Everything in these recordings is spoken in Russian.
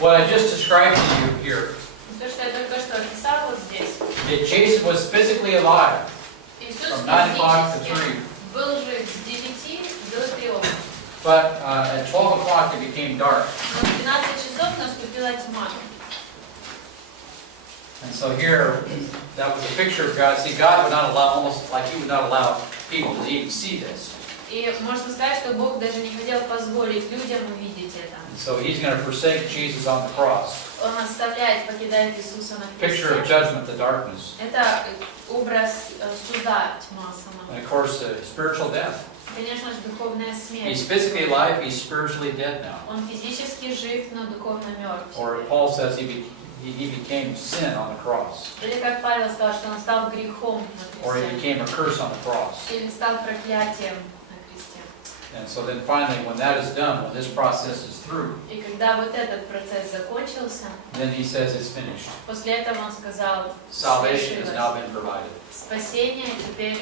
What I just described to you here, То, что я только что описал вот здесь. Jesus was physically alive Иисус from 9 o'clock to 3. физически был жив с 9 до 3. But at 12 o'clock it became dark. Но в 12 часов наступила тьма. And so here, that was a picture of God. See, God would not allow, almost like He would not allow people to even see this. И можно сказать, что Бог даже не хотел позволить людям увидеть это. And so He's going to forsake Jesus on the cross. Он оставляет, покидает Иисуса на Picture of кресте. judgment, the darkness. Это образ суда, тьма сама. And of course, spiritual death. Конечно же, духовная He's смерть. physically alive, He's spiritually dead now. Он физически жив, но духовно мертв. Or Paul says He became sin on the cross. Или как Павел сказал, что он стал грехом Or на He кресте. became a curse on the cross. Или стал проклятием на кресте. And so then finally, when that is done, when this process is through, И когда вот этот процесс закончился, then He says it's finished. после этого он сказал, Salvation has «Свершилось». now been provided. Спасение теперь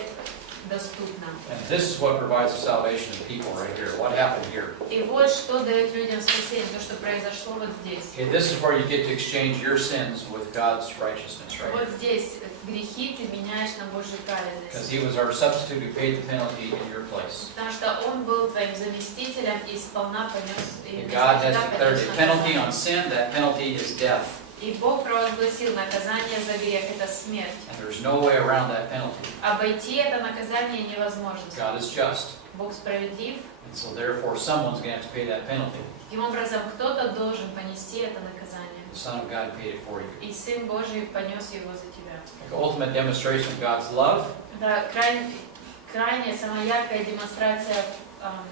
доступно. And this is what provides the salvation of the people right here. What happened here? И вот что дает людям спасение, то, что произошло вот здесь. Okay, this is where you get to exchange your sins with God's righteousness, right? Вот здесь грехи ты меняешь на Божью Because праведность. He was our substitute who paid the penalty in your place. Потому что Он был твоим заместителем и сполна понес и And God has навсегда declared понес a penalty наказание. on sin. That penalty is death. И Бог провозгласил наказание за грех – это смерть. And there's no way around that penalty. Обойти это наказание невозможно. God is just. Бог справедлив, And so therefore someone's going to have to pay that penalty. таким образом кто-то должен понести это наказание. The Son of God paid it for you. И Сын Божий понес его за тебя. The ultimate demonstration of God's love. Это крайняя, самая яркая демонстрация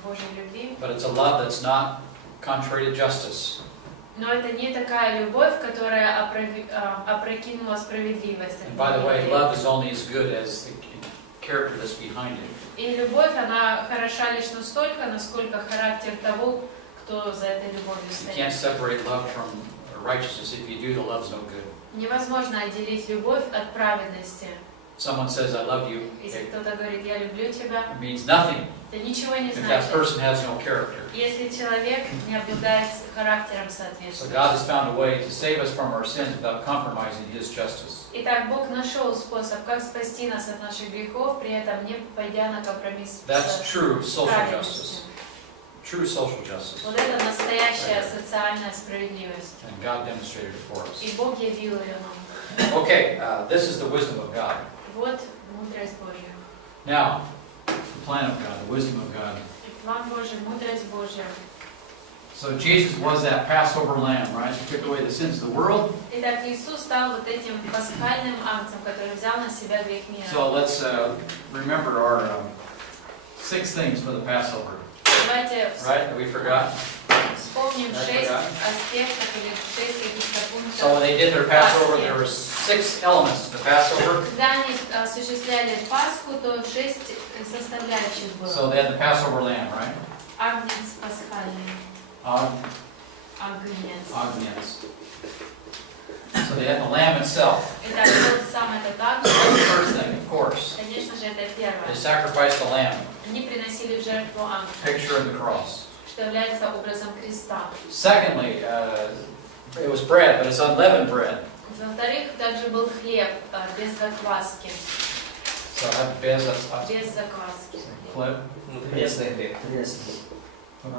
Божьей любви. But it's a love that's not contrary to justice. Но это не такая любовь, которая опрокинула справедливость. And by the way, love is only as good as the character that's behind it. И любовь, она хороша лишь настолько, насколько характер того, кто за этой любовью You can't стоит. separate love from righteousness. If you do, the love's no good. Невозможно отделить любовь от праведности. Someone says, I love you. Если It кто-то говорит, я люблю тебя, means nothing это ничего не if that значит. person has no character. Если человек не обладает характером So соответствующим. God has found a way to save us from our sins without compromising His justice. Итак, Бог нашел способ, как спасти нас от наших грехов, при этом не пойдя на компромисс That's с true social праведностью. justice. True social justice. Вот это настоящая социальная справедливость. And God demonstrated it for us. И Бог явил ее нам. Okay, this is the wisdom of God. Вот мудрость Божья. Now, the plan of God, the wisdom of God. И план Божий, мудрость Божья. So Jesus was that Passover lamb, right? He took away the sins of the world. Итак, Иисус стал вот этим пасхальным агнцем, который взял на себя грех мира. So let's remember our 6 things for the Passover, Давайте right? That we forgot. вспомним I 6 forgot. аспектов или 6 каких-то So when пунктов. they did their Passover, there were 6 elements to the Passover. Когда они осуществляли Пасху, то 6 составляющих So было. they had the Passover lamb, right? Агнец пасхальный. Агнец. Agnes. So they had the lamb itself. Итак, вот сам этот агнец, That's the first thing, of course. конечно же, это They первое. sacrificed the lamb, Они приносили в жертву агнца, picture of the cross. что является образом креста. Secondly, it was bread, but it's unleavened bread. Во-вторых, также был хлеб без закваски. So без Без закваски. хлеб. Пресный хлеб.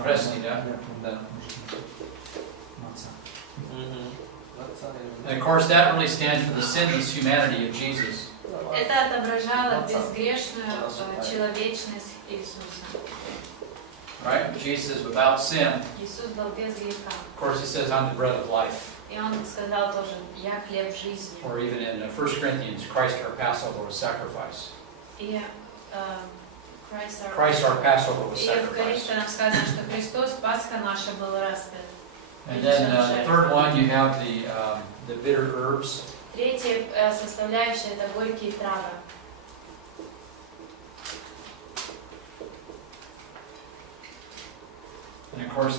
Пресный, да? Да. And of course, that really stands for the sinless humanity of Jesus. Это отображало безгрешную человечность Иисуса. Right? Jesus is without sin. Иисус был без греха. Of course, He says, I'm the bread of life. И Он сказал тоже, я хлеб жизни. Or even in 1 Corinthians, Christ our Passover was sacrificed. И Christ our Passover was И в sacrificed. Коринфянам сказано, что Христос, Пасха наша, был распят. And then the third one, you have the bitter herbs. Третья составляющая – это горькие травы. And of course,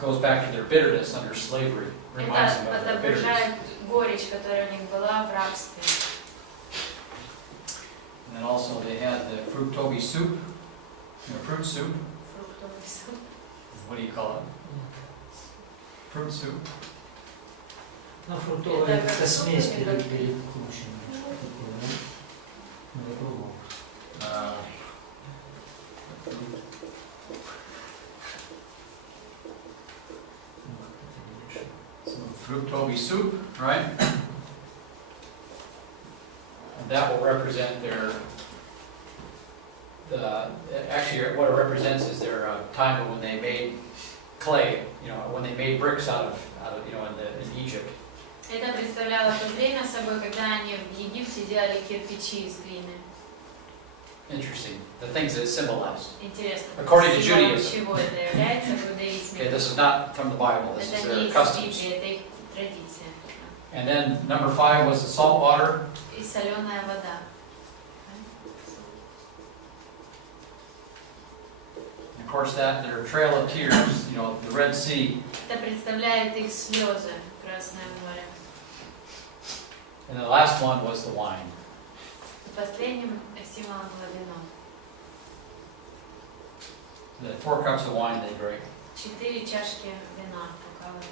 goes back to their bitterness under slavery. Reminds them Это of their bitterness. отображает горечь, которая у них была в рабстве. And then also they had the fructobi soup, fruit soup. Фруктовый суп. What do you call it? Fruit soup. Ну, фруктовая это смесь перекрученная. Не пробовал. Fructobi soup, right? And that will represent actually what it represents is their time when they made clay, when they made bricks out of in Egypt. Это представляло то время собой, когда они в Египте делали кирпичи из глины. Interesting. The things that it symbolized. Интересно. According to Judaism. Чего это является в иудаизме? Okay, this is not from the Bible. This is Это не their из customs. Библии, это их традиция. And then number 5 was the salt water. И соленая вода. And of course, their trail of tears, the Red Sea. Это представляет их слезы, Красное море. And the last one was the wine. И последним символом было вино. The 4 cups of wine they drank. 4 чашки вина.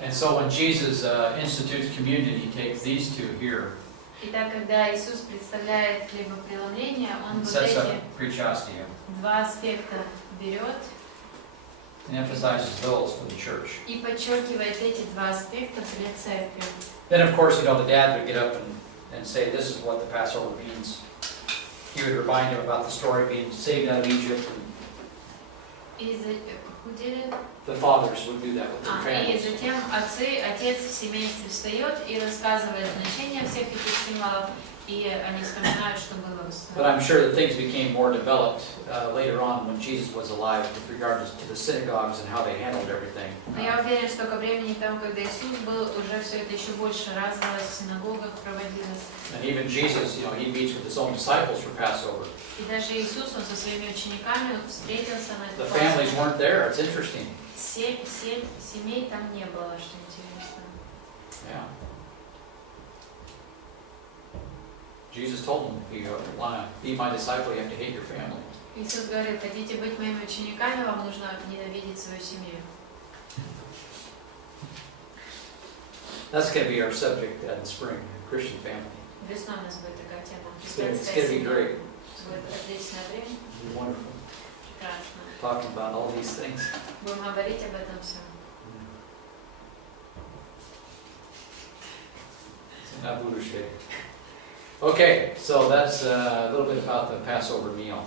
And so when Jesus institutes communion, he takes these two here. Итак, когда Иисус представляет хлебопреломление, Он вот Sets up эти pre-chastia. два аспекта берет And emphasizes those for the church. и подчеркивает эти два аспекта для церкви. Then, of course, the dad would get up and say, this is what the Passover means. He would remind him about the story of being saved out of Egypt. The fathers would do that with their И families. затем отец в семействе встает и рассказывает значение всех этих символов, и они вспоминают, что было в истории. But I'm sure that things became more developed later on when Jesus was alive with regard to the synagogues and how they handled everything. Но я уверен, что ко времени того, когда Иисус был, уже все это еще больше развилось, в синагогах проводилось. And even Jesus, he meets with his own disciples for Passover. И даже Иисус, Он со своими учениками встретился на The этом families weren't there. It's interesting. Семей там не было, что интересно. Yeah. Jesus told them, if you want to be my disciple, you have to hate your family. Иисус говорит, хотите быть моими учениками, вам нужно ненавидеть свою семью. That's going to be our subject in the spring, Christian family. Весной у нас будет такая тема. It's going to be great. Будет отличное время. It'll be wonderful. Прекрасно. Talking about all these things. Будем говорить об этом всем. На будущее. Okay, so that's a little bit about the Passover meal.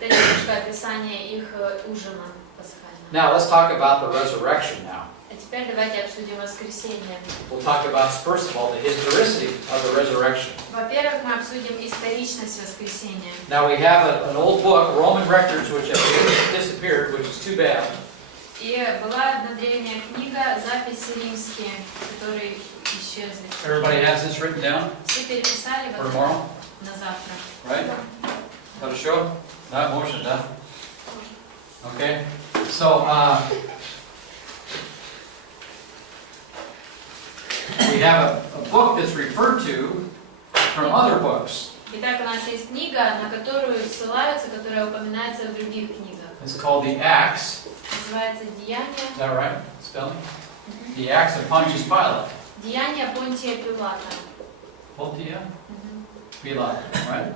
Это немножко описание их ужина пасхального. Now let's talk about the resurrection now. А теперь давайте обсудим воскресенье. We'll talk about, first of all, the historicity of the resurrection. Во-первых, мы обсудим историчность воскресения. Now we have an old book, Roman records, which have disappeared, which is too bad. И была одна древняя книга, записи римские, которые исчезли. Everybody has this written down Все переписали for вот tomorrow, на завтра. right? Хорошо? Да, можно, да? Okay. So, we have a book that's referred to from other books. Итак, у нас есть книга, на которую ссылаются, которая упоминается в других книгах. It's called the Acts. Называется «Деяния». Is that right? Spelling? The Acts of Pontius Pilate. «Деяния Понтия Пилата». Pontius Pilate, right?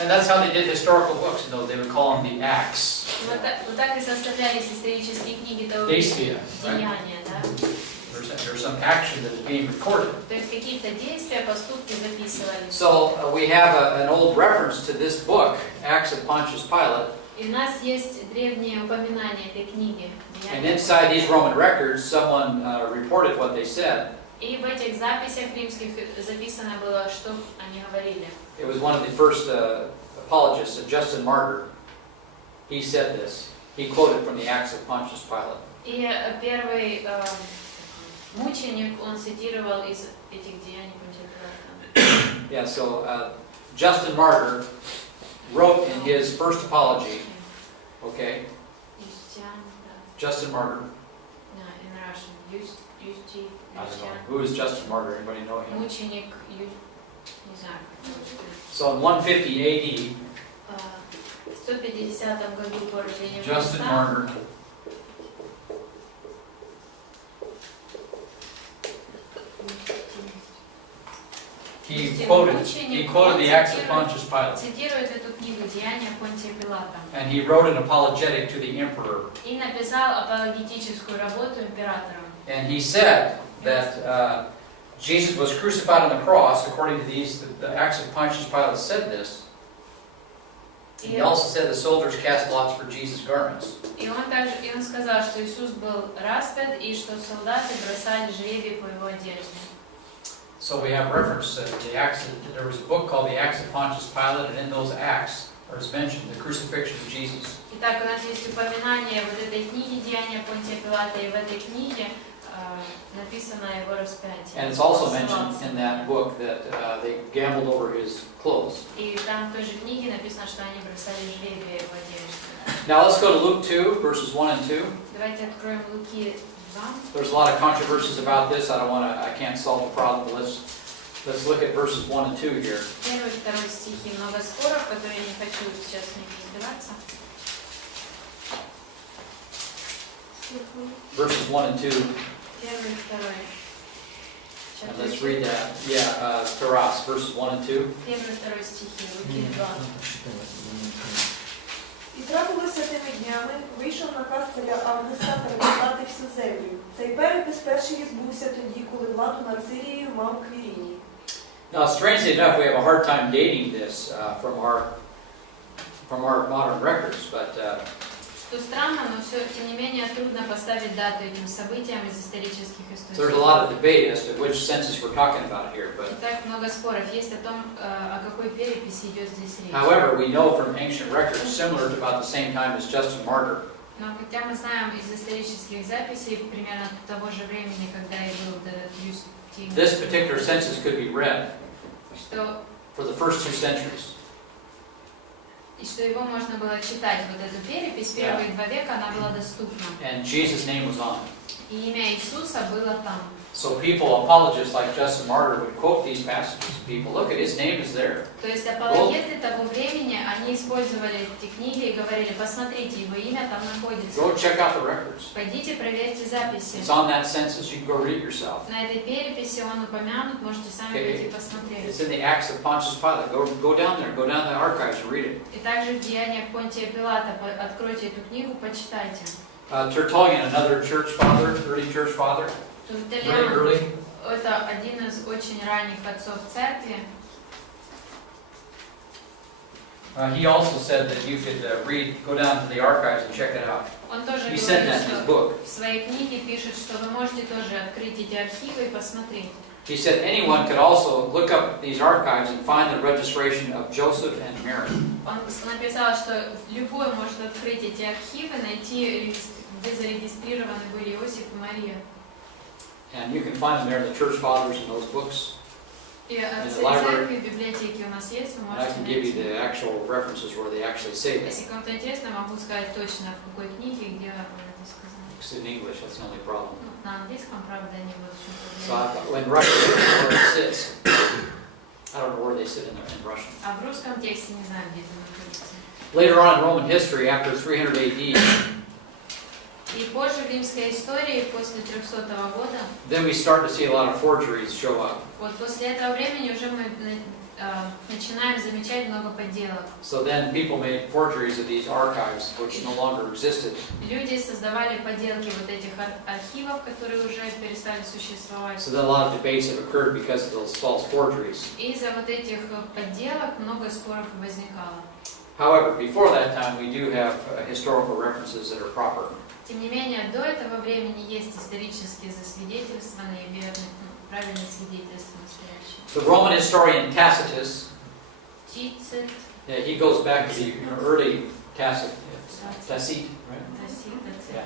And that's how they did historical books. They would call them the Acts. Вот так и составлялись исторические книги того Действия, «Деяния», да? There's some action that is being recorded. То есть какие-то действия, поступки записывались. So we have an old reference to this book, Acts of Pontius Pilate. И у нас есть древние упоминания этой книги. And inside these Roman records, someone reported what they said. И в этих записях римских записано было, что они говорили. It was one of the first apologists, Justin Martyr. He said this. He quoted from the Acts of Pontius Pilate. И первый мученик, он цитировал из этих деяний Понтия Пилата. Yeah, so Justin Martyr wrote in his first apology, okay, Justin Martyr. No, in Russian. I don't know. Who is Justin Martyr? Anybody know him? Мученик, не знаю. So in 150 AD, В 150 году по рождению Justin Христа Martyr he quoted the Acts of Pontius Pilate. Цитирует эту книгу «Деяния Понтия Пилата». And he wrote an apologetic to the emperor. И написал апологетическую работу императору. And he said that Jesus was crucified on the cross, according to the Acts of Pontius Pilate said this. He also said the soldiers cast lots for Jesus' garments. И он сказал, что Иисус был распят, и что солдаты бросали жребий по его одежде. So we have reference to the Acts. There was a book called the Acts of Pontius Pilate, and in those Acts is mentioned the crucifixion of Jesus. Итак, у нас есть упоминание вот этой книги «Деяния Понтия Пилата», и в этой книге написано его распятие. And it's also mentioned in that book that they gambled over his clothes. И там в той же книге написано, что они бросали жребий его одежде. Now let's go to Luke 2, verses 1 and 2. Давайте откроем Луки 2. There's a lot of controversies about this. I can't solve the problem, but let's look at verses 1 and 2 here. Первый и второй стихи, много споров, которые я не хочу сейчас в них разбираться. Verses 1 and 2. Первый и второй. And let's read that. Yeah, Taras, verses 1 and 2. Первый и второй стихи, Луки 2. І трапилося тими днями, вийшов наказ царя Августа переписати всю землю. Цей перепис перший відбувся тоді, коли владу над Сирією мав Квіріній. Now, strangely enough, we have a hard time dating this from our modern records, but Что странно, но все, тем не менее, трудно поставить дату этим событиям из исторических so there's a источников. lot of debate as to which census we're talking about here. But И так много споров есть о том, о какой переписи идет здесь речь. however, we know from ancient records, similar to about the same time as Justin Martyr, Но хотя мы знаем из исторических записей примерно того же времени, когда и был Юстин, this particular census could be read что for the first 2 centuries. и что его можно было читать, вот эту перепись, первые 2 века она была доступна. And Jesus' name was on it. И имя Иисуса было там. So people, apologists like Justin Martyr, would quote these passages. People, look at his name is there. То есть апологеты того времени, они использовали эти книги и говорили, посмотрите, его имя там находится. Go check out the records. Пойдите, проверьте записи. It's on that census. You can go read it yourself. На этой переписи он упомянут, можете сами пойти посмотреть. It's in the Acts of Pontius Pilate. Go down there. Go down to the archives and read it. И также в Деяниях Понтия Пилата откройте эту книгу, почитайте. Tertullian, another church father, early church father, very early. Это один из очень ранних отцов церкви. He also said that you could go down to the archives and check it out. Он тоже He said говорит, that in his что book. в своей книге пишет, что вы можете тоже открыть эти архивы и посмотреть. He said anyone could also look up these archives and find the registration of Joseph and Mary. Он написал, что любой может открыть эти архивы, найти, где зарегистрированы были Иосиф и Мария. And you can find them there in the church fathers in those books. И отцы library. церкви, библиотеки у нас есть, вы And I можете can give you найти. the actual references where they actually say this. Если кому-то интересно, могу сказать точно, в какой книге, где вы это сказали. It's in English, that's the only problem. Ну, на английском, правда, не будут So очень in Russian, I don't know where it sits. I don't know where they sit in Russian. А в русском тексте не знаю, где это находится. Later on in Roman history, after 300 AD, И позже в римской истории, после 300 года, then we start to see a lot of forgeries show up. вот после этого времени уже мы начинаем замечать много подделок. So then people made forgeries of these archives, which no longer existed. Люди создавали подделки вот этих архивов, которые уже перестали существовать. So then a lot of debates have occurred because of those false forgeries. И из-за вот этих подделок много споров возникало. However, before that time, we do have historical references that are proper. Тем не менее, до этого времени есть исторически засвидетельствованные верные, правильные свидетельства настоящие. The Roman historian Tacitus, Тицит, he goes back to the early Tacit, right? Yeah.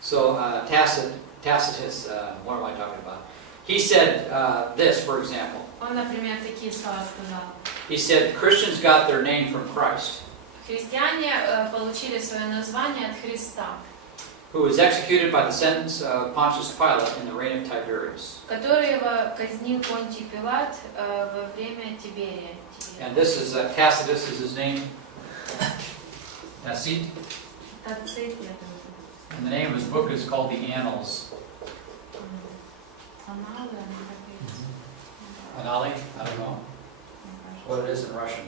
So Tacitus, what am I talking about? He said this, for example. Он, например, такие слова сказал. He said Christians got their name from Christ, Христиане получили свое название от Христа, who was executed by the sentence of Pontius Pilate in the reign of Tiberius. которого казнил Понтий Пилат во время Тиберия. And this is Tacitus is his name. Tacit. Тацит, я думаю. And the name of his book is called the Annals. Аналы, они такие. Anali? I don't know what it is in Russian.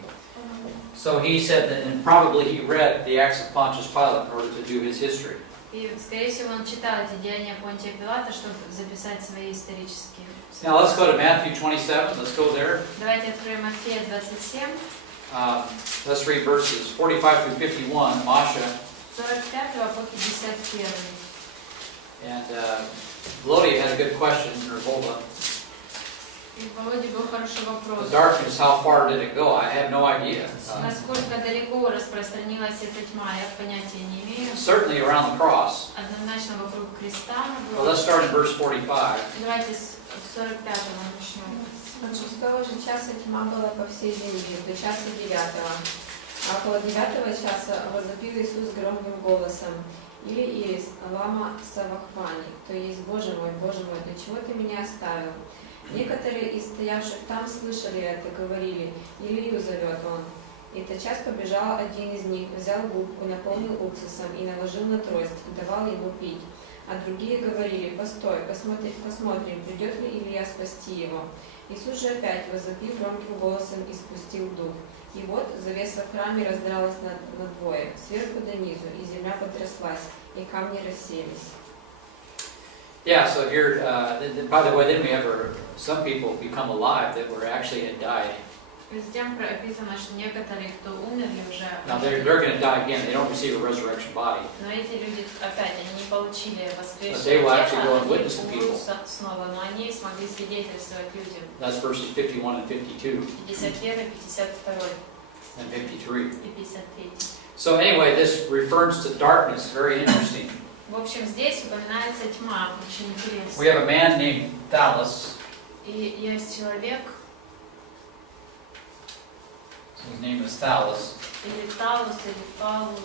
So he said that, and probably he read the Acts of Pontius Pilate in order to do his history. И, скорее всего, он читал эти деяния Понтия Пилата, чтобы записать свои исторические. Now let's go to Matthew 27. Let's go there. Давайте откроем Матфея 27. Let's read verses 45 through 51. Masha 45 по 51. and Gloria had a good question, or Volva. И в Володе был хороший вопрос. The darkness, how far did it go? I have no idea. Насколько далеко распространилась эта тьма, я понятия не имею. Certainly around the cross. Однозначно вокруг креста. Well, let's start in verse 45. Давайте с 45-го начнем. От 6-го же часа тьма была по всей земле, до часа 9-го. А около 9-го часа возопил Иисус громким голосом: «Или есть лама савахвани», то есть Боже мой, для чего ты меня оставил?» Некоторые из стоявших там слышали это, говорили: «Илию зовет он». И тотчас побежал один из них, взял губку, наполнил уксусом и наложил на трость, и давал ему пить. А другие говорили: «Постой, посмотрим, придет ли Илия спасти его». Иисус же опять возопил громким голосом и спустил дух. И вот завеса в храме раздралась надвое, сверху до низу, и земля потряслась, и камни расселись. Yeah, so here, by the way, then we have some people become alive that were actually had died. Затем прописано, что некоторые, кто умерли уже, Now they're going to die again. They don't receive a resurrection body. но эти люди опять, они не получили But воскресшее they will тело, actually go and они witness to people. умрут снова, но они смогли свидетельствовать людям. That's verses 51 and 52 51, 52 and 53. и 53. So anyway, this refers to darkness. Very interesting. В общем, здесь упоминается тьма, очень интересно. We have a man named Thallus. И есть человек, His name is Thallus. или Талус, или Паулус,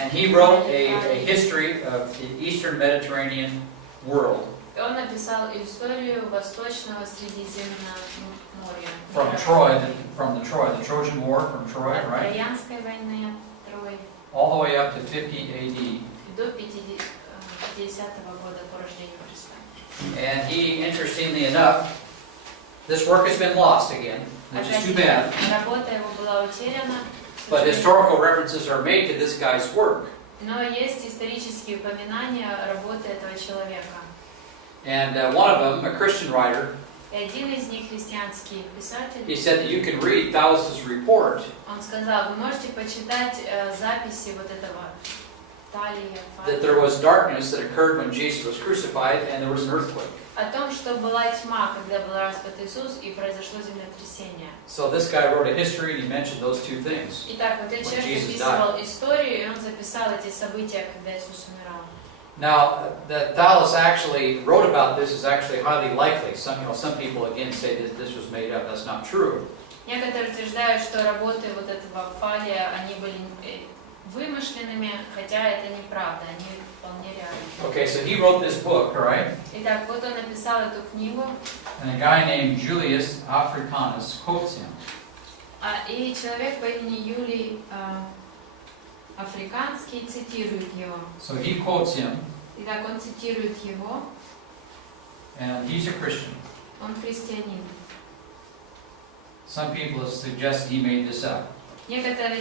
And he wrote a history of the Eastern Mediterranean world. и он написал историю Восточного Средиземноморья. From Troy, the Trojan War from Troy, От right? Троянской войны, Трой, All the way up to 50 AD. до 50-го года по рождению Христа. And he, interestingly enough, this work has been lost again, which is too bad. Работа его была утеряна, But historical references are made to this guy's work. но есть исторические упоминания работы этого человека. And one of them, a Christian writer, И один из них, христианский писатель, he said that you can read Thallus's report, он сказал, вы можете почитать записи вот этого Талия, that there was darkness that occurred when Jesus was crucified and there was an earthquake. о том, что была тьма, когда был распят Иисус, и произошло землетрясение. So this guy wrote a history and he mentioned those two things. Итак, вот этот When человек Jesus записывал историю, и он записал эти события, когда Иисус умирал. Now, that Thallus actually wrote about this is actually highly likely. Some people again say that this was made up. That's not true. Некоторые утверждают, что работы вот этого Фалия, они были вымышленными, хотя это неправда, они вполне реальны. Okay, so he wrote this book, all right? Итак, вот он написал эту книгу, And a guy named Julius Africanus quotes him. и человек по имени Юлий Африканский цитирует его. So he quotes him, Итак, он цитирует его, and he's a Christian. он христианин. Some people have suggested he made this up. Некоторые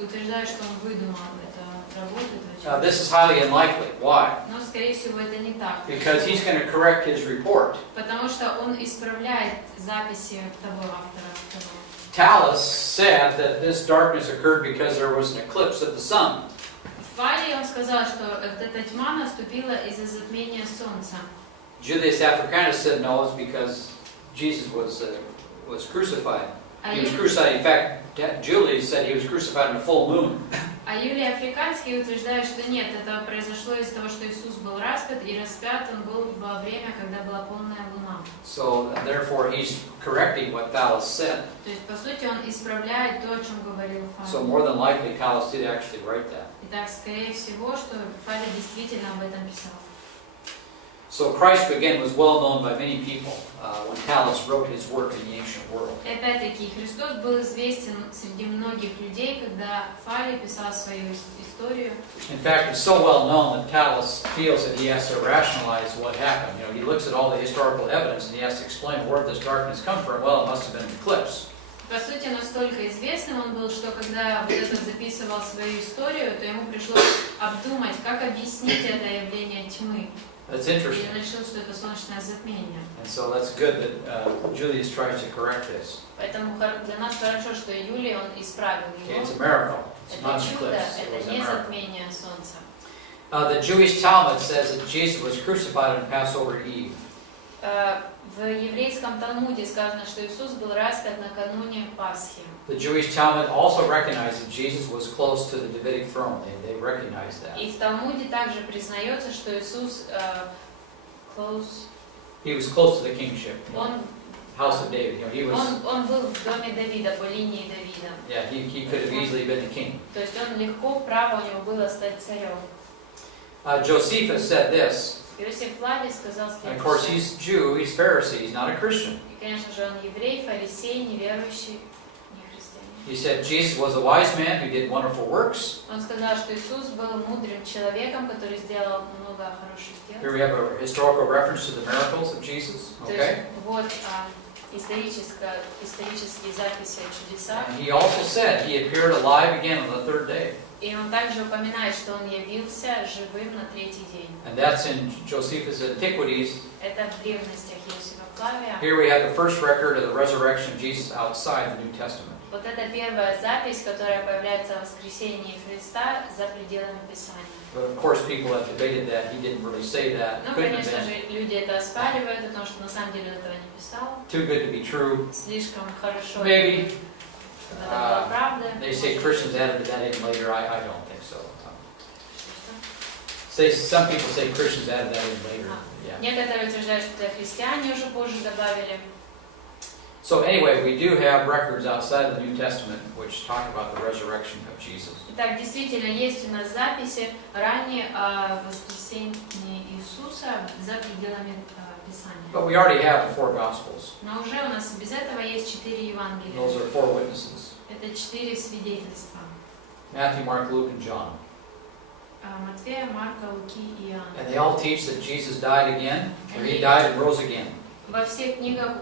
утверждают, что он выдумал эту работу этого Now, человека. this is highly unlikely. Why? Но, скорее всего, это не так. Because he's going to correct his report. Потому что он исправляет записи того автора. Thallus said that this darkness occurred because there was an eclipse of the sun. В Фалии он сказал, что эта тьма наступила из-за затмения солнца. Julius Africanus said no, it's because Jesus was crucified. He was crucified. In fact, Julius said he was crucified on a full moon. А Юлий Африканский утверждает, что нет, это произошло из-за того, что Иисус был распят, и распят он был во время, когда была полная луна. So therefore, he's correcting what Thallus said. То есть, по сути, он исправляет то, о чем говорил Фалий. So more than likely, Thallus did actually write that. Итак, скорее всего, что Фалий действительно об этом писал. So Christ, again, was well known by many people when Thales wrote his work in the ancient world. И опять-таки, Христос был известен среди многих людей, когда Фалий писал свою историю. In fact, it's so well known that Thales feels that he has to rationalize what happened. You know, he looks at all the historical evidence and he has to explain where did this darkness come from. Well, it must have been an eclipse. По сути, настолько известным он был, что когда вот этот записывал свою историю, то ему пришлось обдумать, как объяснить это явление тьмы. That's И interesting. он решил, что это солнечное затмение. And so that's good that Julius tries to correct this. Поэтому для нас хорошо, что Юлий, он исправил Okay, его. it's a miracle. It's not Это an чудо, eclipse. It was это a не miracle. затмение солнца. The Jewish Talmud says that Jesus was crucified on Passover Eve. В еврейском Талмуде сказано, что Иисус был распят накануне Пасхи. The Jewish Talmud also recognized that Jesus was close to the Davidic throne. They recognized that. И в Талмуде также признается, что Иисус He was close to the kingship, он house of David. You know, he was. он был в доме Давида, по линии Давида. Yeah, he could have easily been the king. То есть он легко, право у него было стать царем. Josephus said this. Иосиф Флавий сказал And of course, следующее. he's Jew. He's Pharisee. He's not a Christian. И, конечно же, он еврей, фарисей, неверующий, не христианин. He said Jesus was a wise man who did wonderful works. Он сказал, что Иисус был мудрым человеком, который сделал много хороших дел. Here we have a historical reference to the miracles of Jesus. То есть Okay. вот исторические записи о чудесах. And he also said he appeared alive again on the third day. И он также упоминает, что он явился живым на третий день. And that's in Josephus' Antiquities. Это в древностях Иосифа Флавия. Here we have the first record of the resurrection of Jesus outside the New Testament. Вот это первая запись, которая появляется о воскресении Христа за пределами Писания. But of course, people have debated that. He didn't really say that. Ну, Couldn't have конечно been. же, люди это оспаривают, потому что на самом деле он этого не писал. Too good to be true. Слишком хорошо. Maybe. Это была правда. They say Christians added that in later. I don't think so. Что? Some people say Christians added that in later. Yeah. Некоторые утверждают, что это христиане уже позже добавили. So anyway, we do have records outside of the New Testament which talk about the resurrection of Jesus. Итак, действительно, есть у нас записи ранее о воскресении Иисуса за пределами Писания. But we already have the four Gospels. Но уже у нас без этого есть 4 Евангелия. Those are four witnesses. Это 4 свидетельства. Matthew, Mark, Luke, and John. Матфея, Марка, Луки и Иоанна. And they all teach that Jesus died again, or he died and rose again. Во всех книгах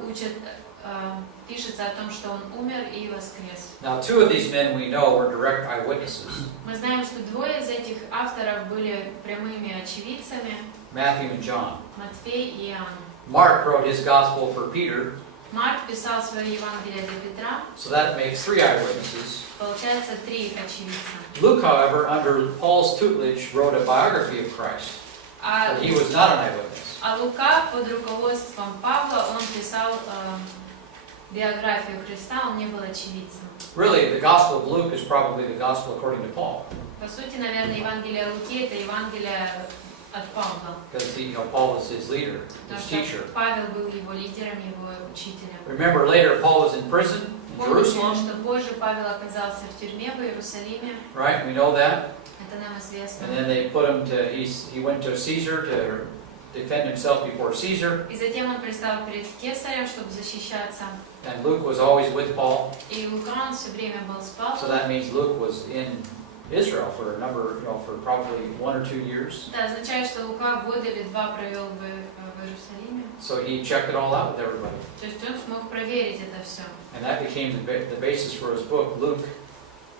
пишется о том, что он умер и воскрес. Now, two of these men we know were direct eyewitnesses, Мы знаем, что двое из этих авторов были прямыми очевидцами, Matthew and John. Матфей и Иоанн. Mark wrote his gospel for Peter, Марк писал свое Евангелие для Петра, so that makes three eyewitnesses. получается 3 их очевидца. Luke, however, under Paul's tutelage, wrote a biography of Christ, but he was not an eyewitness. А Лука под руководством Павла, он писал биографию Христа, он не был очевидцем. Really, the Gospel of Luke is probably the Gospel according to Paul, По сути, наверное, Евангелие Луки – это Евангелие от Павла. because Paul was his leader, Потому his что teacher. Павел был его лидером, его учителем. Remember, later Paul was in prison in Помните, Jerusalem, что позже Павел оказался в тюрьме в Иерусалиме. right? We know that. Это нам известно. And then they put him to, he went to Caesar to defend himself before Caesar. И затем он предстал перед Кесарем, чтобы защищаться. And Luke was always with Paul, И Лука, он все время был с so Павлом. that means Luke was in Israel for a number, for probably 1 or 2 years. Это означает, что Лука год или 2 провел в Иерусалиме. So he checked it all out with everybody. То есть он смог проверить это все. And that became the basis for his book, Luke,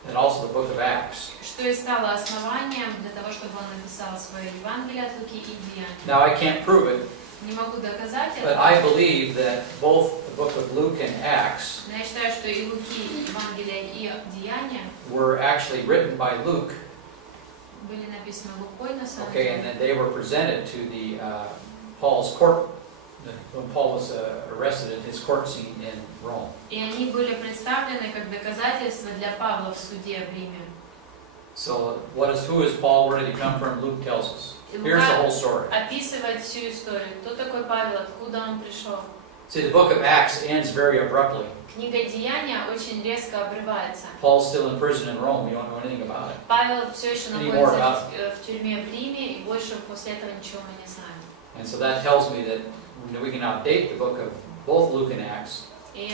and also the book of Acts. Что и стало основанием для того, чтобы он написал свое Евангелие от Луки и Деяния. Now I can't prove it, Не могу доказать but это, I believe that both the book of Luke and Acts но я считаю, что и Луки, и Евангелие, и Деяния were actually written by Luke, были написаны Лукой на самом okay, and деле. then they were presented to the Paul's court when Paul was arrested at his court scene in Rome. И они были представлены как доказательства для Павла в суде в Риме. So who is Paul? Where did he come from? Luke tells us. И Here's the Лука whole story. описывает всю историю. Кто такой Павел, откуда он пришел. See, the book of Acts ends very abruptly. Книга Деяния очень резко обрывается. Paul's still in prison in Rome. We don't know anything about it. Павел все еще Any more находится about в тюрьме в Риме, и больше после этого ничего мы не знаем. And so that tells me that we can now date the book of both Luke and Acts И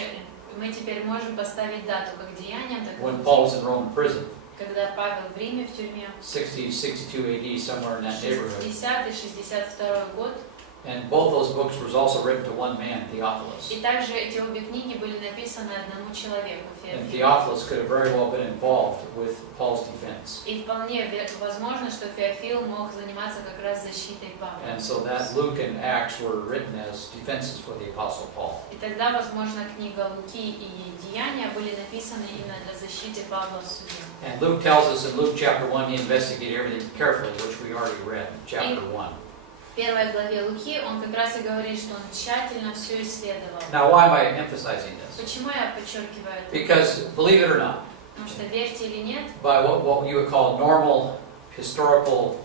мы теперь можем поставить дату как деяниям, так и when Paul was Луки, in Roman prison, когда Павел в Риме в тюрьме, 60, 62 AD, somewhere in that neighborhood. 60-62 год. And both those books was also written to one man, Theophilus. И также эти обе книги были написаны одному человеку, And Феофилу. Theophilus could have very well been involved with Paul's defense. И вполне возможно, что Феофил мог заниматься как раз защитой Павла. And so that Luke and Acts were written as defenses for the Apostle Paul. И тогда, возможно, книга Луки и Деяния были написаны именно для защиты Павла в суде. And Luke tells us in Luke chapter 1 he investigated everything carefully, which we already read in chapter 1. В первой главе Луки он как раз и говорит, что он тщательно все исследовал. Now, why am I emphasizing this? Почему я подчеркиваю это? Because, believe it or not, Потому что, верьте или нет, by what you would call normal historical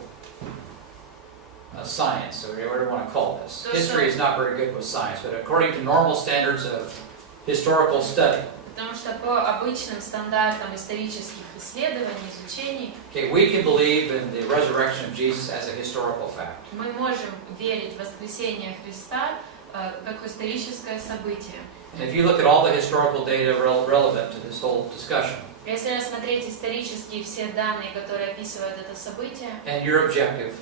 science, or whatever you want to call this. History is not very good with science, but according to normal standards of historical study, потому что по обычным стандартам исторических исследований, изучений, okay, we can believe in the resurrection of Jesus as a historical fact. мы можем верить в воскресение Христа как историческое событие. And if you look at all the historical data relevant to this whole discussion, Если рассмотреть исторические все данные, которые описывают это событие, and you're objective,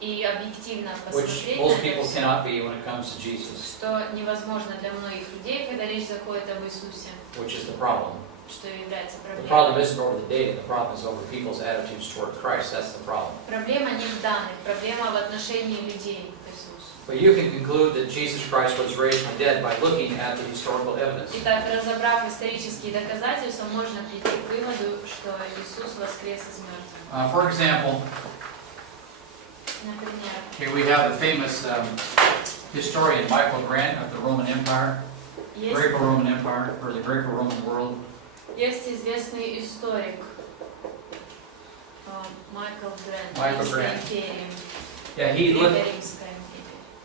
и объективно which посмотреть most на people это всё, cannot be when it comes to Jesus, что невозможно для многих людей, когда речь заходит об Иисусе, which is the problem. что является The problem проблемой. isn't over the data, the problem is over people's attitudes toward Christ. That's the problem. Проблема не в данных, проблема в отношении людей к Иисусу. But you can conclude that Jesus Christ was raised from the dead by looking at the historical evidence. Итак, разобрав исторические доказательства, можно прийти к выводу, что Иисус воскрес из мертвых. For example, Например, here we have the famous historian Michael Grant of the Roman Empire, Greco-Roman Empire, or the Greco-Roman world. есть известный историк Майкл Грант, Michael Римская Grant. империя, Yeah, he Римская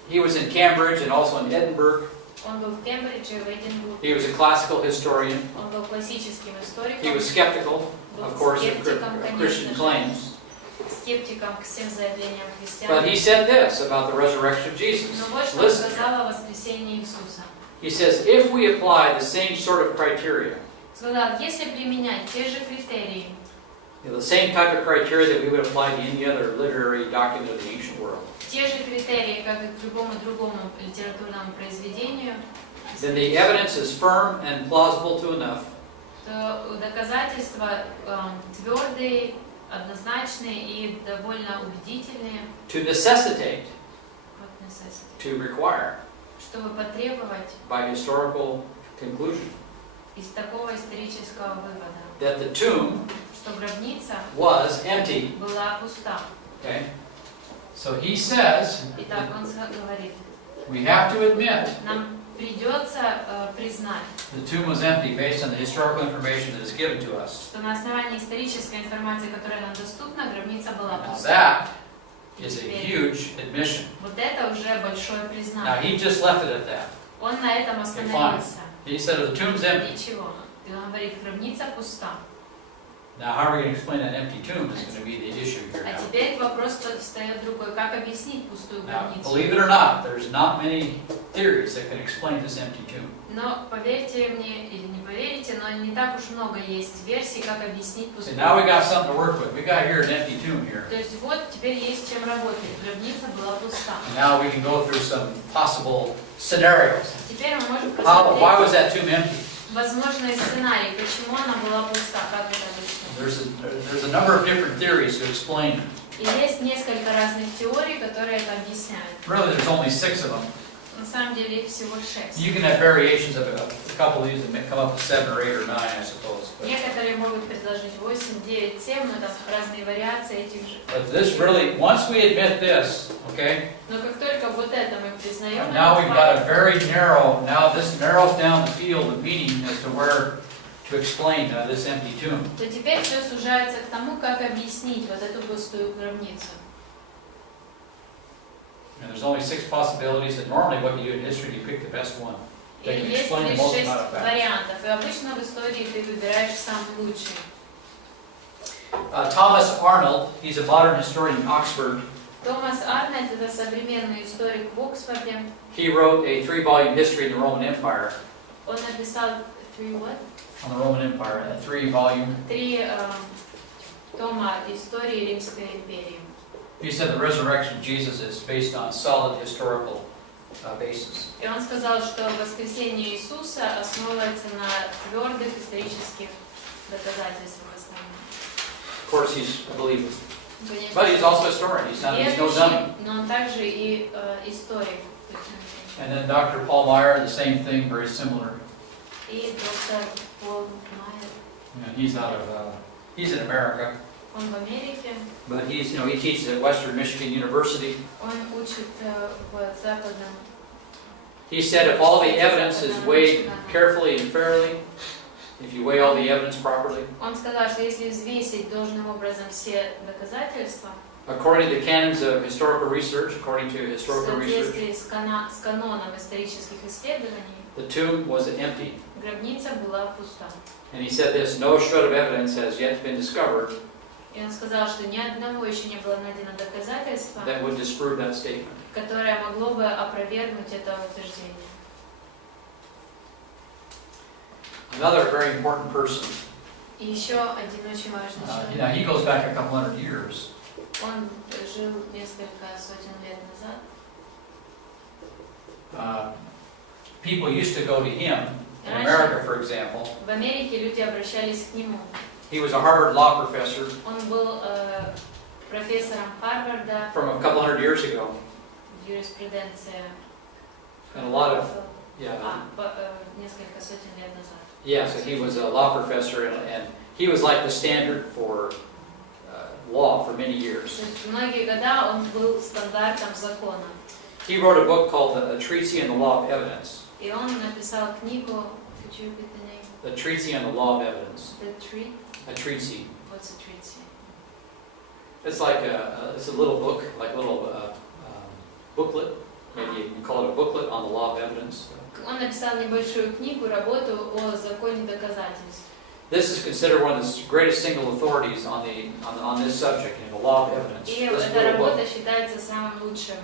империя. was in Cambridge and also in Edinburgh. Он был в Кембридже, в Эдинбурге. He was a classical historian. Он был классическим историком. He was skeptical, был of course, of скептиком, Christian конечно claims. же, скептиком к всем заявлениям христиан. But he said this about the resurrection of Jesus. Но вот что он Listen. сказал о воскресении Иисуса. He says, if we apply the same sort of criteria, Сказал, если применять те же критерии, the same type of criteria that we would apply to any other literary document of the ancient world, те же критерии, как и к любому другому литературному произведению, then the evidence is firm and plausible to enough то доказательства твердые, однозначные и довольно убедительные, to necessitate, to require, чтобы потребовать by historical conclusion, из такого исторического вывода, that the tomb что гробница was empty. была пуста. Okay? So he says, Итак, он говорит, we have to admit нам придется признать, the tomb was empty based on the historical information that is given to us. что на основании исторической информации, которая нам доступна, гробница была Now пуста. that is a huge admission. Вот это уже большое Now признание. he just left it at that. Он на этом остановился. He said the tomb's empty. Ничего. И он говорит, гробница пуста. Now how are we going to explain that empty tomb is going to be the issue here А now. теперь вопрос встает другой. Как объяснить пустую Now, гробницу? believe it or not, there's not many theories that can explain this empty tomb. Но поверьте мне, или не поверите, но не так уж много есть версий, как объяснить So пустую now we got гробницу. something to work with. We got here an empty tomb here. То есть вот теперь есть чем работать. Гробница была пуста. And now we can go through some possible scenarios. Теперь мы можем Why was посмотреть that tomb empty? возможные сценарии, почему она была пуста, как это вышло. There's a number of different theories to explain. И есть несколько разных теорий, которые это объясняют. Really, there's only 6 of them. На самом деле их всего 6. You can have variations of a couple of these and come up with 7 or 8 or 9, I suppose. Некоторые могут предложить 8, 9, 7, но там разные вариации этих же. But this really, once we admit this, okay, Но как только вот это мы признаем, now we've got a этот факт, very narrow, now this narrows down the field of meaning as to where to explain this empty tomb. то теперь все сужается к тому, как объяснить вот эту пустую гробницу. And there's only 6 possibilities, and normally what you do in history, you pick the best one. И They can есть explain the лишь most 6 amount of facts. вариантов, и обычно в истории ты выбираешь самый лучший. Thomas Arnold, he's a modern historian in Oxford, Томас Арнольд, это современный историк в Оксфорде. He wrote a 3-volume history of the Roman Empire. Он написал what? On the Roman Empire, a 3-volume. 3 тома истории Римской империи. He said the resurrection of Jesus is based on solid historical basis. И он сказал, что воскресение Иисуса основывается на твердых исторических доказательствах основных. Of course, he's a believer. Конечно, But he's also a historian. He's no dummy. но он также и историк. And then Dr. Paul Meyer, the same thing, very similar. И доктор Пол Майер. He's he's in America. Он в Америке. But he teaches at Western Michigan University. Он учит в западном. He said if all the evidence is weighed carefully and fairly, if you weigh all the evidence properly, Он сказал, что если взвесить должным образом все доказательства, according to the canons of historical research, according to в historical research, соответствии с каноном исторических исследований, the tomb was empty. гробница была пуста. And he said this, no shred of evidence has yet been discovered И он сказал, что ни одного еще не было найдено доказательства, that would disprove that statement. которое могло бы опровергнуть это утверждение. Another very important person. И еще один очень важный человек. He goes back a couple hundred years. Он жил несколько сотен лет назад. People used to go to him in America, for example. В Америке люди обращались к нему. He was a Harvard law professor Он был профессором Харварда from a couple hundred years ago. в юриспруденции. And a lot of, Несколько сотен лет назад. yeah, so he was a law professor and he was like the standard for law for many years. Многие года он был стандартом закона. He wrote a book called A Treatise on the Law of Evidence. И он написал книгу, could you repeat the name? A Treatise on the Law of Evidence. The Tree? A treatise. What's a treatise? It's like it's a little book, like a little booklet. Maybe you can call it a booklet on the law of evidence. Он написал небольшую книгу, работу о законе доказательств. This is considered one of the greatest single authorities on this subject, the law of evidence. И This эта little book. работа считается самым лучшим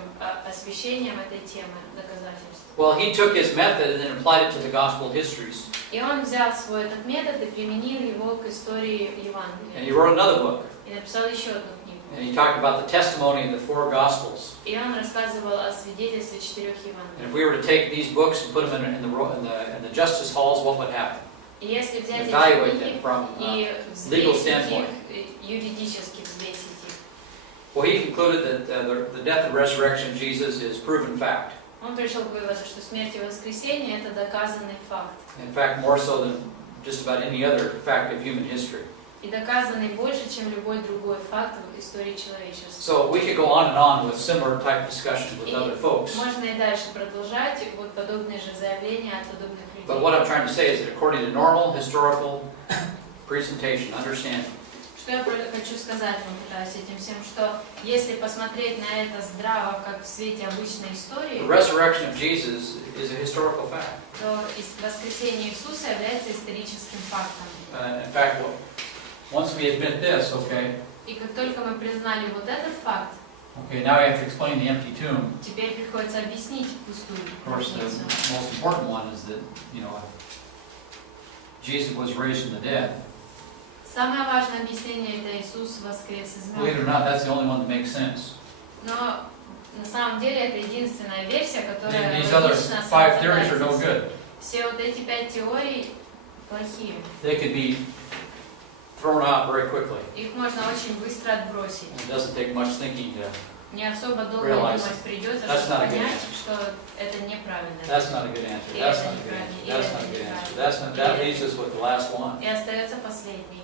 освещением этой темы доказательств. Well, he took his method and then applied it to the gospel histories. И он взял свой этот метод и применил его к истории And Евангелия. he wrote another book. И написал еще одну книгу. And he talked about the testimony of the 4 gospels. И он рассказывал о свидетельстве 4 Евангелий. And if we were to take these books and put them in the justice halls, what would happen? И если взять Evaluate эти them книги from и legal взвесить standpoint. их, юридически взвесить их, Well, he concluded that the death and resurrection of Jesus is proven fact. он пришел к выводу, что смерть и воскресение – это доказанный факт. In fact, more so than just about any other fact of human history. И доказанный больше, чем любой другой факт в истории человечества. So we could go on with similar type discussions with other folks. Можно и дальше продолжать вот подобные же заявления от подобных людей. But what I'm trying to say is that according to normal historical presentation, understanding, Что я хочу сказать вам, пытаюсь этим всем, что если посмотреть на это здраво, как в свете обычной истории, the resurrection of Jesus is a historical fact. то воскресение Иисуса является историческим фактом. In fact, once we admit this, okay, И как только мы признали вот этот факт, now we have to explain the empty tomb. теперь приходится объяснить пустую Of course, the гробницу. most important one is that, Jesus was raised from the dead. Самое важное объяснение – это Иисус воскрес из Believe it or мертвых. not, that's the only one that makes sense. Но на самом деле это единственная версия, которая These other логична 5 theories are no good. Все вот эти 5 теорий плохие. They could be thrown out very quickly. Их можно очень быстро отбросить. It doesn't take much thinking to. Не особо долго Realize думать придется, that's чтобы not a good понять, answer. что это неправильно. That's not a good answer. That's not a good answer. That's not a good answer. That leaves us with the last one. И остается последний.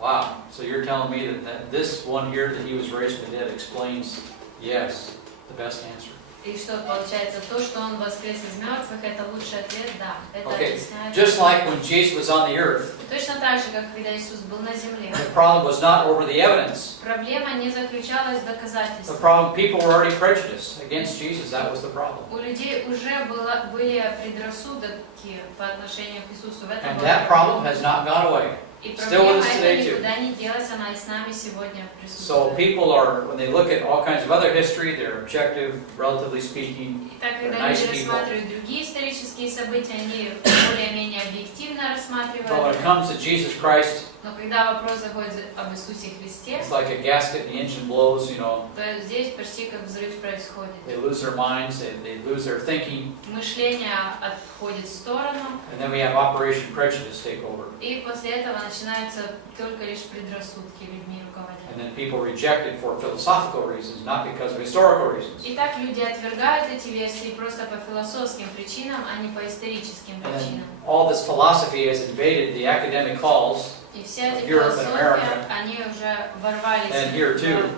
Wow. So you're telling me that this one here that he was raised from the dead explains, yes, the best answer. И что получается, то, что он воскрес из мертвых, это лучший ответ, да. Это Okay. объясняет. Just like when Jesus was on the earth, Точно так же, как когда Иисус был на земле. the problem was not over the evidence. Проблема не заключалась в The доказательствах. problem, people were already prejudiced against Jesus. That was the problem. У людей уже были предрассудки по отношению к Иисусу. В этом And была that problem has not gone away. И Still проблема with us today, эта too. никуда не делась, она и с нами сегодня So присутствует. people are, when they look at all kinds of other history, they're objective, relatively speaking. И так, когда Nice люди people. рассматривают другие исторические события, они более-менее объективно But when рассматривают. it comes to Jesus Christ, Но когда вопрос заходит об Иисусе Христе, it's like a gasket, the engine blows, you know, то здесь почти как взрыв происходит. they lose their minds, they lose their thinking, Мышление отходит в сторону, and then we have Operation Prejudice take over. и после этого начинаются только лишь предрассудки людьми руководят. And then people reject it for philosophical reasons, not because of historical reasons. И так люди отвергают эти версии просто по философским причинам, а не по историческим And причинам. then all this philosophy has invaded the academic halls, И вся эта Europe and философия, America. они уже ворвались And here too.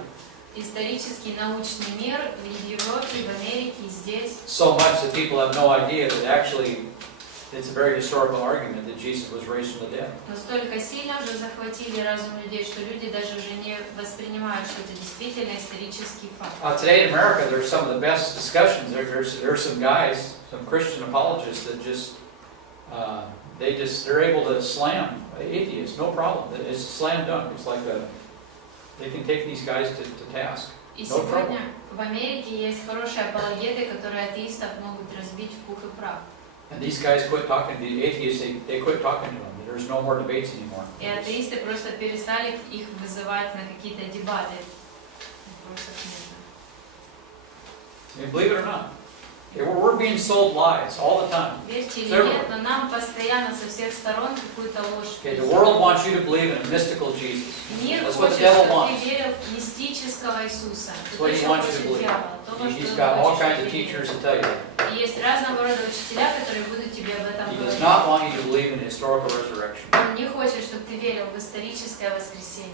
в исторический научный мир и в Европе, и в Америке, и здесь. so much that people have no idea that actually it's a very historical argument that Jesus was raised from the dead. Настолько сильно уже захватили разум людей, что люди даже уже не воспринимают, что это действительно исторический факт. Today in America, there's some of the best discussions. There's some guys, some Christian apologists that just they're able to slam atheists, no problem. It's a slam dunk. It's like they can take these guys to task. И сегодня в Америке есть хорошие апологеты, которые атеистов могут разбить в пух и прах. And these guys quit talking to the atheists. They quit talking to them. There's no more debates anymore. И атеисты просто перестали их вызывать на какие-то дебаты. Вопросов нет. And believe it or not, we're being sold lies all the time. Верьте или нет, но нам постоянно со всех сторон какую-то ложь. Okay, the world wants you to believe in a mystical Jesus. Мир That's what the хочет, devil чтобы wants. ты верил в мистического Иисуса. That's what he wants you to believe. He's got all kinds of teachers to tell you that. И есть разного рода учителя, которые будут тебе об этом He does говорить. not want you to believe in historical resurrection. Он не хочет, чтобы ты верил в историческое воскресение.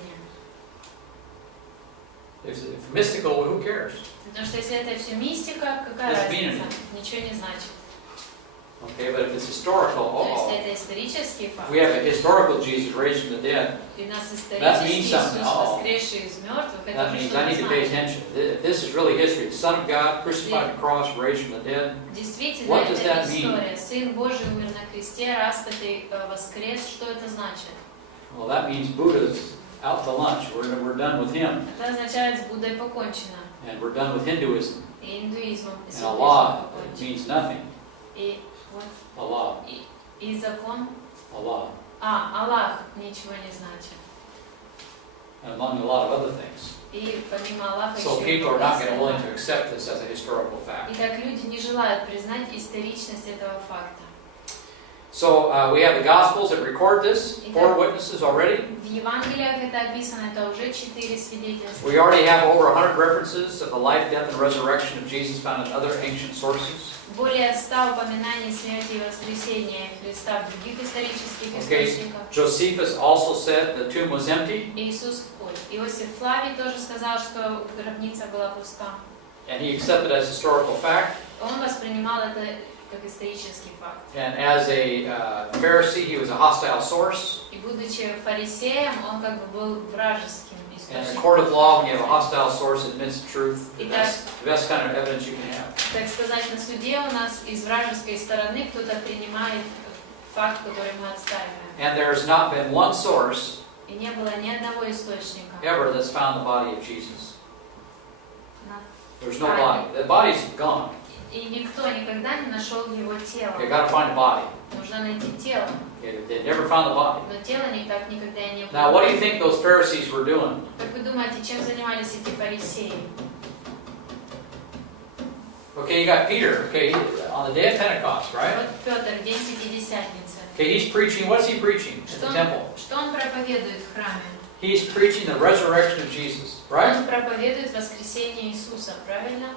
If mystical, who cares? Потому что если это все мистика, какая Без разница? мира. Ничего не значит. Okay, but if it's historical, Но если это исторический if факт, we have a historical Jesus raised from the dead, и нас That means исторический something. Иисус, воскресший из мертвых, это that уже means I что-то need to pay значит. attention. If this is really history, the Son of God, crucified on the cross, raised from the dead, Действительно, What does это that mean? история. Сын Божий умер на кресте, распятый, воскрес. Что это значит? well, that means Buddha's out to lunch. We're done with him, Это означает, с Буддой покончено. and we're done with Hinduism. И индуизмом, и And синтоизмом Allah, it покончено. means nothing. И вот, Allah, и закон. Allah, Аллах ничего не значит. and among a lot of other things. И помимо Аллаха So еще people и are not going to Бога. willing to accept this as a historical fact. И так люди не желают признать историчность этого факта. So we have the Gospels that record this, 4 witnesses already. В Евангелиях это описано, это уже 4 свидетельства. We already have over 100 references of the life, death, and resurrection of Jesus found in other ancient sources. Более 100 упоминаний смерти и воскресения Христа в других исторических источниках. Josephus also said the tomb was empty, Иисус, Иосиф Флавий тоже сказал, что гробница была пуста. and he accepted as historical fact. Он воспринимал это как исторический факт. And as a Pharisee, he was a hostile source. И будучи фарисеем, он как бы был вражеским And in a источником. court of law, when you have a hostile source, it admits the truth. И That's the best kind of evidence you can have. Так сказать, на суде у нас из вражеской стороны кто-то принимает факт, который мы отстаиваем. And there's not been one source И не было ни одного источника. ever that's found the body of Jesus. На- There's no body. The body's gone. И никто никогда не нашел его тело. You got to find the body. Нужно найти тело. They never found the body. Но тело никак никогда и не было. Now, what do you think those Pharisees were doing? Как вы думаете, чем занимались эти фарисеи? Okay, you got Peter. Okay, on the day of Pentecost, right? Вот Петр, день Пятидесятницы. Okay, he's preaching. What's he preaching at the temple? Что он проповедует в храме? He's preaching the resurrection of Jesus, right? Он проповедует воскресение Иисуса, правильно?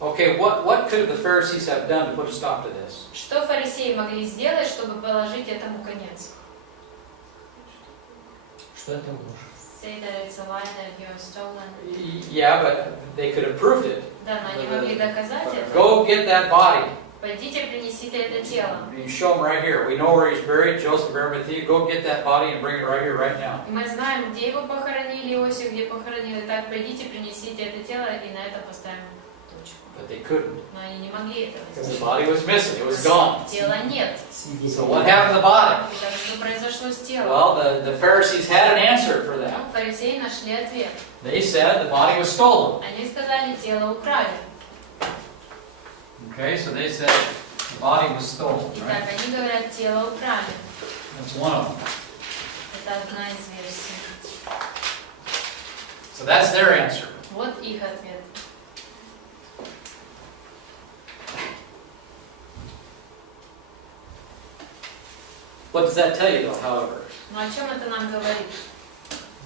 Okay, what could the Pharisees have done to put a stop to this? Что фарисеи могли сделать, чтобы положить этому конец? Что это ложь? Say that it's a lie, that you are stolen. Yeah, but they could have proved it. Да, но они могли доказать это. Go get that body. Пойдите, принесите это тело. You show them right here. We know where he's buried. Joseph of Arimathea. Go get that body and bring it right here, right now. Мы знаем, где его похоронили, Иосиф, где похоронили. Так, пойдите, принесите это тело и на это поставим точку. точку. But they couldn't. Но они не могли этого Because the сделать. body was missing. It was gone. Тела нет. So what happened to the body? Итак, что произошло с телом? Well, the Pharisees had an answer for that. Ну, фарисеи нашли ответ. They said the body was stolen. Они сказали, тело украли. Okay, so they said the body was stolen, Итак, right? они говорят, тело украли. That's one of them. Это одна из версий. So that's their answer. Вот их ответ. What does that tell you, though, however? Но о чем это нам говорит?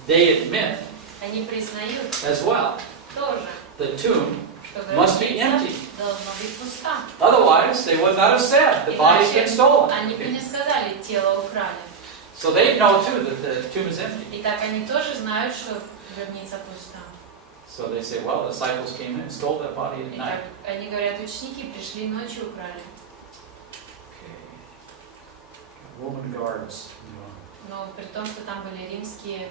They admit Они признают as well тоже, the tomb что must be гробница empty. должна быть пуста. Otherwise, they would not have said the body's been stolen. Они бы не сказали, тело украли. So they know too that the tomb is empty. Итак, они тоже знают, что гробница пуста. So they say, well, the disciples came in and stole that body at night. Итак, они говорят, ученики пришли ночью украли. Okay. Roman guards. Но при том, что там были римские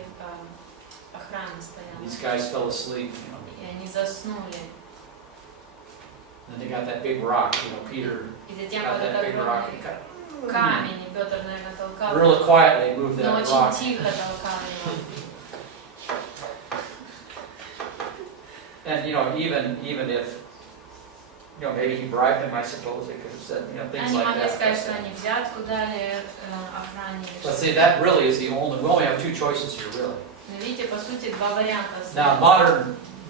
охраны These стояли. guys fell asleep. И они заснули. Then they got that big rock. Peter И затем got вот that этот big rock огромный and cut. камень, и Петр, наверное, толкал. Really quietly moved Но that очень rock. тихо толкал его. And even if maybe he bribed them, I suppose they could have said things Они like могли сказать, что that. они взятку дали охране. But see, that really is the only. We only have two choices here, really. Но видите, по сути, два варианта. Now,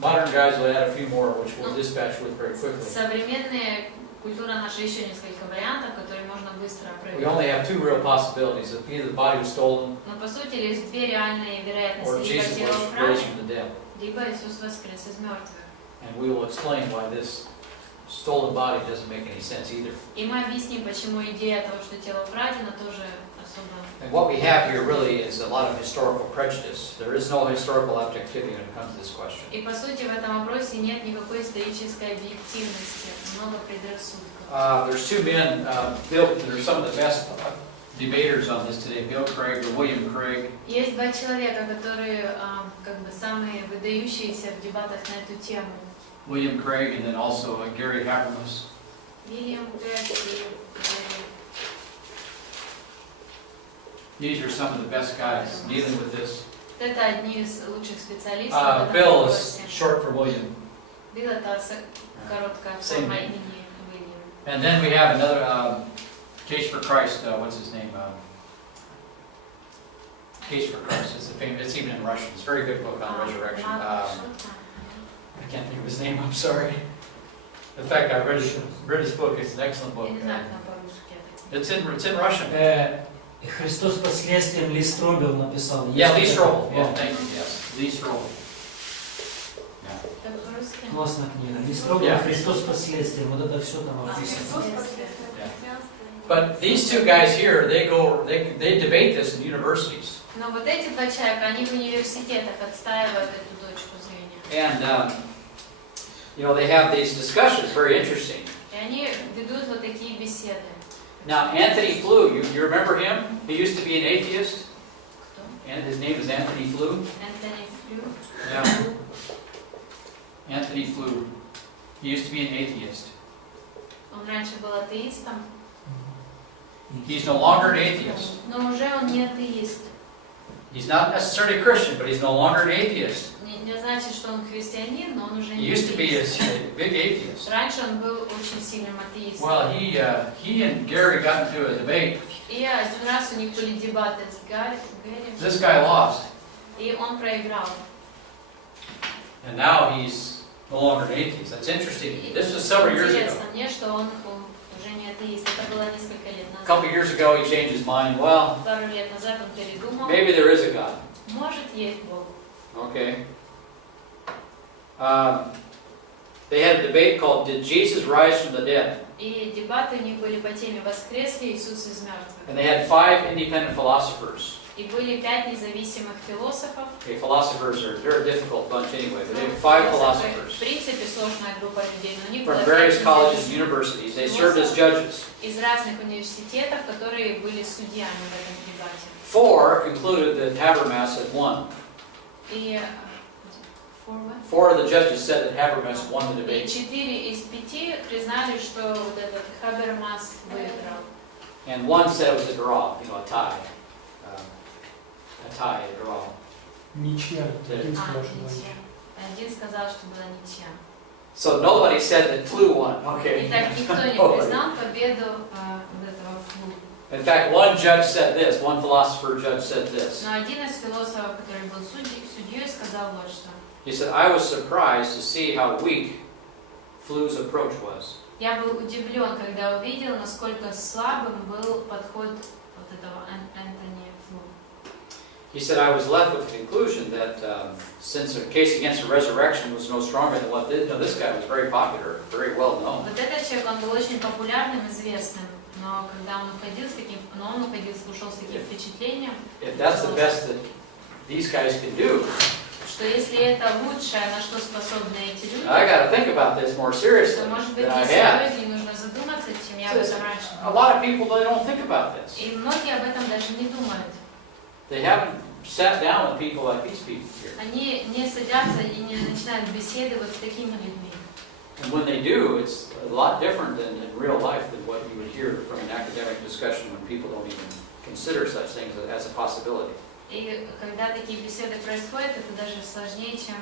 modern guys will add a few more, which we'll dispatch with very quickly. Современная культура наша еще несколько вариантов, которые можно быстро We only опровергнуть. have two real possibilities: that either the body was stolen, Но по сути лишь две реальные or вероятности: либо Jesus тело was украли, raised from the dead. либо Иисус воскрес из мертвых. And we will explain why this stolen body doesn't make any sense either. И мы объясним, почему идея того, что тело украдено, тоже особо. And what we have here really is a lot of historical prejudice. There is no historical objectivity when it comes to this question. И по сути в этом вопросе нет никакой исторической объективности, много предрассудков. There's two men, Bill. They're some of the best debaters on this today. Bill Craig or William Craig. Есть два человека, которые как бы самые выдающиеся в дебатах на эту тему. William Craig and then also Gary Habermas. Вильям Грег и These are some of the best guys dealing with this. это одни из лучших специалистов в этом Bill вопросе. is short for William. Билл это короткая Same форма name. имени Уильям. And then we have another Case for Christ. What's his name? Case for Christ. It's even in Russian. It's a very good book on resurrection. I can't think of his name. I'm sorry. In fact, I read his book. It's an excellent book. Я не знаю, как по-русски это. It's in Russian. Христос последствием Ли Стробел написал. Yeah, Lee Strobel. Yeah. Yeah, thank you. Yes, Lee Strobel. Yeah. Как по-русски? Классная книга. Ли Стробел, Yeah. Христос последствием. Вот это все там описано. But these two guys here, they debate this in universities. Но вот эти два человека, они в университетах отстаивают эту точку зрения. And they have these discussions, very interesting. И они ведут вот такие беседы. Now, Anthony Flew, you remember him? He used to be an atheist. Кто? And his name is Anthony Flew. Энтони Флю. Yeah. Anthony Flew. He used to be an atheist. Он раньше был атеистом, He's no longer an atheist. но уже он не атеист. He's not necessarily a Christian, but he's no longer an atheist. Не значит, что он христианин, но он уже He не used to be a атеист. big atheist. Раньше он был очень сильным атеистом. Well, he and Gary got into a debate. И один раз у них были дебаты с Гарри, This guy lost, и он проиграл. and now he's no longer an atheist. That's interesting. This was several years ago. Интересно мне, что он уже не атеист. Это было несколько лет A назад. couple years ago, he changed his mind. Well, Пару лет назад он передумал. maybe there is a God. Может, есть Бог. Okay. They had a debate called "Did Jesus rise from the dead?" И дебаты у них были по теме «Воскрес ли Иисус из мертвых?». And they had 5 independent philosophers. И были 5 независимых философов. Okay, philosophers they're a difficult bunch anyway, but they had 5 В philosophers принципе, сложная группа людей, но у них from было various 5 colleges and независимых universities. They served as judges. из разных университетов, которые были судьями в этом дебате. 4 concluded that Habermas had won. И 4 of the judges said that Habermas won the И debate. 4 из 5 признали, что вот этот Хабермас выиграл. And 1 said it was a draw, you know, a tie. A draw. Ничья. Один сказал, что была Ничья. ничья. Один сказал, что была ничья. So nobody said that flu won. Okay. Итак, никто не признал победу вот этого флу. In fact, one judge said this, one philosopher judge said this. Но один из философов, который был судьей, сказал вот что. He said, I was surprised to see how weak flu's approach was. Я был удивлен, когда увидел, насколько слабым был подход вот этого Энтони Флу. He said, I was left with the conclusion that since the case against the resurrection was no stronger than what this guy was very popular, very well known. Вот этот человек, он был очень популярным, известным, но когда он уходил ушел с таким впечатлением, If that's the best that these guys can do, что если это лучшее, на что способны эти люди, I got to think about this more seriously то, может быть, than I и had. серьезнее нужно задуматься, чем я об этом раньше A думала. lot of people, they don't think about this. И многие об этом даже не думают. They haven't sat down with people like these people here. Они не садятся и не начинают беседовать с такими людьми. And when they do, it's a lot different than in real life than what you would hear from an academic discussion when people don't even consider such things as a possibility. И когда такие беседы происходят, это даже сложнее, чем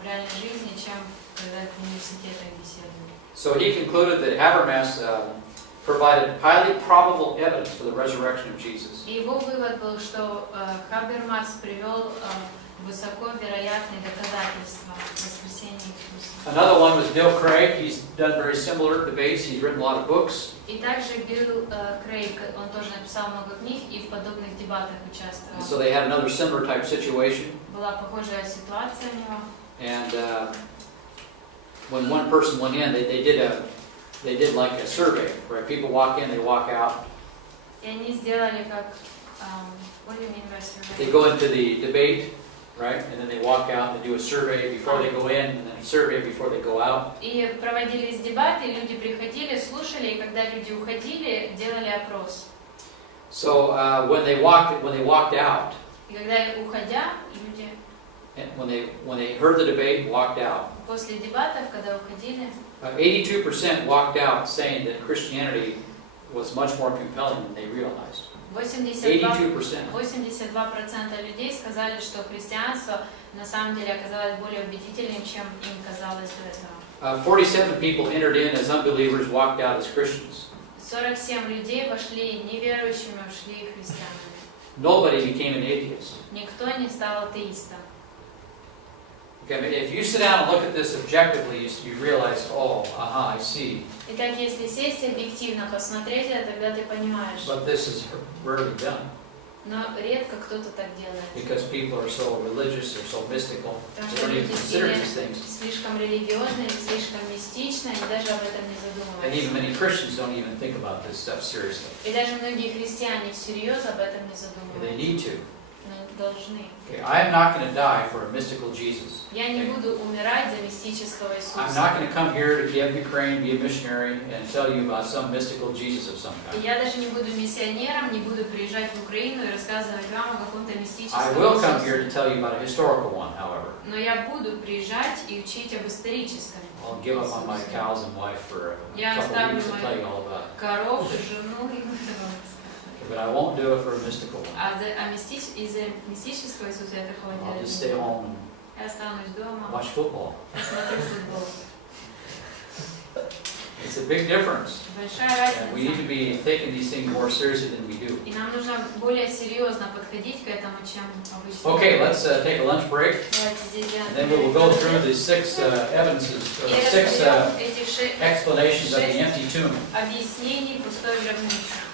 в реальной жизни, чем когда в университетах беседуют. So he concluded that Habermas provided highly probable evidence for the resurrection of Jesus. И его вывод был, что Хабермас привел высоко вероятные доказательства воскресения Иисуса. Another one was Bill Craig. He's done very similar debates. He's written a lot of books. И также Билл Крейг, он тоже написал много книг и в подобных дебатах участвовал. And so they had another similar type situation. Была похожая ситуация у него. And when one person went in, they did like a survey, where people walk in, they walk out. И они сделали как what do you mean by survey? They go into the debate, right, and then they walk out and they do a survey before they go in, and then a survey before they go out. И проводились дебаты, люди приходили, слушали, и когда люди уходили, делали опрос. So when they walked out, И когда уходя, люди and when they heard the debate, walked out. после дебатов, когда уходили, 82% walked out saying that Christianity was much more compelling than they realized. 82%. 82% людей сказали, что христианство на самом деле оказалось более убедительным, чем им казалось до этого. 47 people entered in as unbelievers, walked out as Christians. 47 людей вошли неверующими, ушли христианами. Nobody became an atheist. Никто не стал атеистом. Okay, but if you sit down and look at this objectively, you realize, oh, I see. Итак, если сесть объективно, посмотреть это, тогда ты понимаешь. But this is rarely done Но редко кто-то так делает. because people are so religious, they're so mystical. Потому They что don't even люди consider или these things. слишком религиозны, или слишком мистичны, они даже об этом не And even задумываются. many Christians don't even think about this stuff seriously. И даже многие христиане всерьез об этом не They задумываются. need to. Но должны. Okay, I'm not going to die for a mystical Jesus. Я не буду умирать за мистического I'm Иисуса. not going to come here to Kiev, Ukraine, be a missionary, and tell you about some mystical Jesus of some И kind. я даже не буду миссионером, не буду приезжать в Украину и рассказывать вам о каком-то I мистическом will come Иисусе. here to tell you about a historical one, however. Но я буду приезжать и учить об историческом I'll give up on my Иисусе. cows and wife for a Я couple оставлю weeks to tell you мою all about it. коров, жену и буду вам рассказывать. But I won't do it for a mystical one. А из-за мистического Иисуса я такого I'll делать just не stay буду. home Я останусь and дома, watch football. посмотрю футбол. It's a big difference. Большая And we need to разница. be taking these things more seriously than we do. И нам нужно более серьезно подходить к этому, чем обычно. Okay, let's take a lunch break. Давайте здесь сделаем And then we will go through the six evidences, or И six разберем эти explanations of the empty tomb. объяснений пустой гробницы.